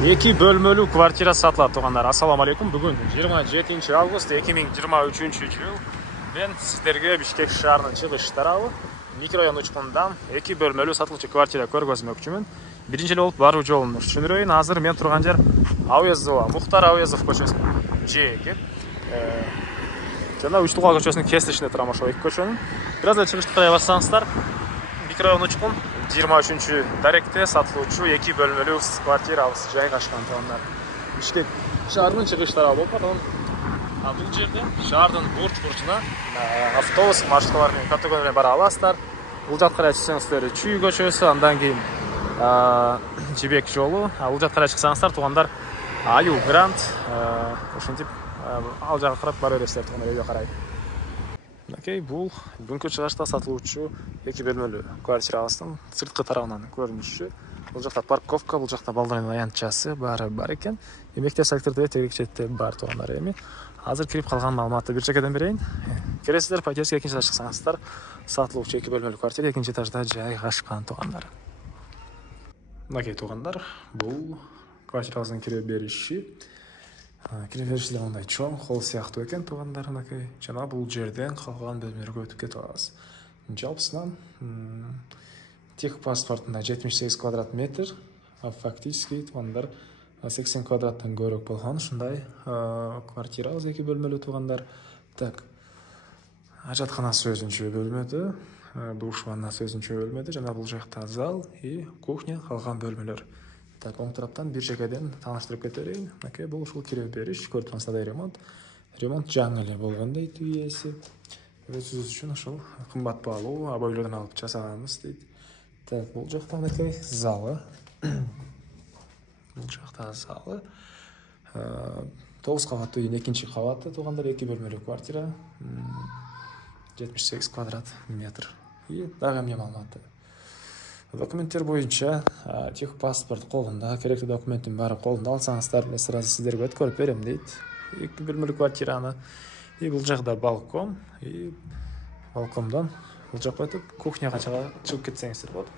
2 бөлмөлүү квартира сатылат тугандар. Ассаламу алейкум. Бүгүн 27 август 2023 жыл. Мен сиздерге Бишкек шаарынын чыгыш тарабы микрорайон учкундан 2 бөлмөлүү сатылчу квартира көргөзмөкчүмүн. Биринчи эле болуп баруу жолун түшүндүрөйүн. Азыр мен турган жер Ауезова, Мухтар Ауезов көчөсүнүн жээки. Жана Учтуга көчөсүнүн кесилишинде турам ошол эки көчөнүн. Бираз эле чыгышты карай барсаңыздар, микрорайон учкун 23-даректе сатылуучу 2 бөлмөлүү квартирабыз жайгашкан тугандар. Бишкек шаарынын чыгыш тарабы болуп атат. Бул жерде шаардын бурч-бурчуна автобус маршруттары менен категория менен бара аласыздар. Бул жакка карай чыксаңыздар Чүй көчөсү, андан кийин Жибек жолу. Бул жакка карай чыксаңыздар тугандар Аю Гранд, ошентип ал жакка карап бара бересиздер тугандар, өйгө карай. Окей, бул бүгүнкү чыгышта сатылуучу 2 бөлмөлүү квартирабыздын сырткы тарабынан көрүнүшү. Бул жакта парковка, бул жакта балдардын аянтчасы баары бар экен. Мектеп сектирде тегерек четте бар тугандар. Эми азыр кирип калган маалыматты бир чекеден берейин. Кересиздер подъездге экинчи этажга чыксаңыздар, сатылуучу 2 бөлмөлүү квартира экинчи этажда жайгашкан тугандар. Окей тугандар, бул квартирабыздын кире бериши. Кире бериши да мындай чоң, холл сыяктуу экен тугандар. Жана бул жерден калган бөлмөлөргө өтүп кетип алабыз. Жалпысынан техпаспортунда 78 квадрат метр, фактически тугандар 80 квадраттан көбүрөөк болгон ушундай квартирабыз 2 бөлмөлүү тугандар. Так. Ажатканасы өзүнчө бөлмөдө, душ ваннасы өзүнчө бөлмөдө, жана бул жакта зал и кухня калган бөлмөлөр. Так, оң тараптан бир жекеден тааныштырып кетерейин. Окей, бул ушул кире бериш, көрүп турсаңыздар ремонт. Ремонт жаңы эле болгон дейт ээси. Өзүбүз үчүн ошол кымбат баалуу абойлордон алып жасаганбыз дейт. Так, бул жакта мынакей залы. Бул жакта залы. 9 кабаттуу үйдүн экинчи кабаты тугандар, 2 бөлмөлүү квартира. 78 квадрат метр. И дагы эмне маалыматы. Документтер боюнча техпаспорт колунда, керектүү документтин баары колунда алсаңыздар, мен сразу сиздерге өткөрүп берем дейт. 2 бөлмөлүү квартираны. И бул жакта балкон, и балкондон бул жакка өтүп кухняга чыгып кетсеңиздер болот.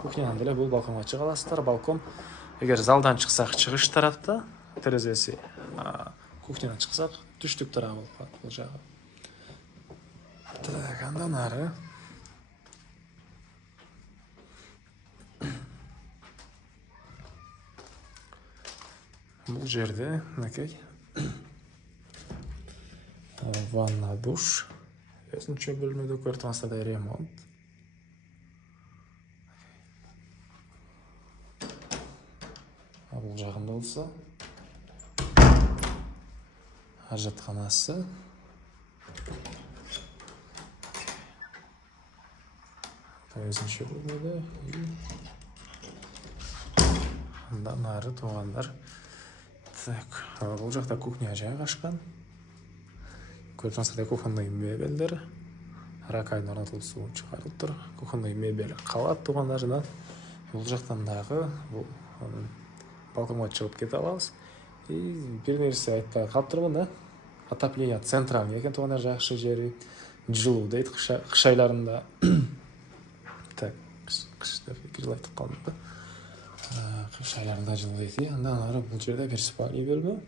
Кухнядан деле бул балконго чыга аласыздар. Балкон эгер залдан чыксак чыгыш тарапта, терезеси, кухнядан чыксак түштүк тарабы болуп калат бул жагы. Так, андан ары бул жерде, мынакей, ванна, душ, өзүнчө бөлмөдө көрүп турсаңыздар ремонт. Бул жагында болсо ажатканасы. Өзүнчө бөлмөдө. Андан ары тугандар. Так, бул жакта кухня жайгашкан. Көрүп турсаңыздар, кухонный мебелдер, ракайдын орнотулуусу чыгарылып тур. Кухонный мебель калат тугандар. Жана бул жактан дагы бул балконго чыгып кете алабыз. И бир нерсе айтпай калып турмун да. Отопление центральный экен тугандар, жакшы жери. Жылуу дейт кыш айларында. Так, кышта жылуу айтып калдым да. Кыш айларында жылуу дейт. Андан ары бул жерде бир спальный бөлмө.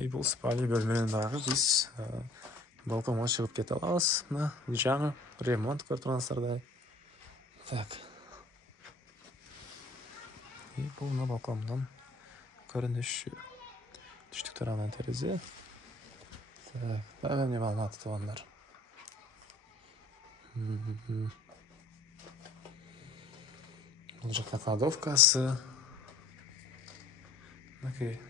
И бул спальный бөлмөнүн дагы биз балконго чыгып кете алабыз. Мына жаңы ремонт көрүп турсаңыздар. Так. И бул мына балкондон көрүнүшү. Түштүк тарабынан терезе. Так, дагы эмне маалымат тугандар. Бул жакта кладовкасы. Окей.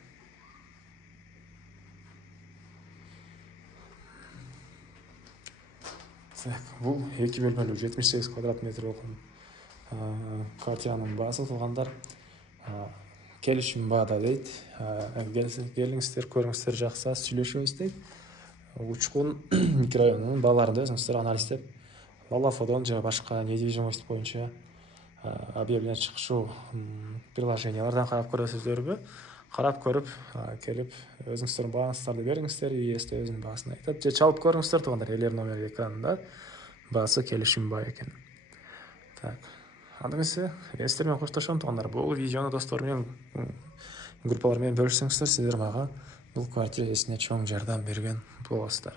Так, бул 2 бөлмөлүү 78 квадрат метр болгон квартиранын баасы тугандар. Келишим баада дейт. Келиңиздер, көрүңүздөр, жакса сүйлөшөбүз дейт. Учкун микрорайонунун бааларын өзүңүздөр анализдеп, Лалафодон же башка недвижимость боюнча объявление чыкшуу приложениялардан карап көрөсүздөрбү? Карап көрүп, келип өзүңүздөрдүн бааңыздарды бериңиздер, ээси өзүнүн баасын айтат. Же чалып көрүңүздөр тугандар, элер номер экранында баасы келишим бар экен. Так. анда эмесе сиздер менен коштошом туугандар. Бул видеону достор менен, группалар менен бөлүшсөңүздөр, сиздер мага бул квартира ээсине чоң жардам берген болосуздар.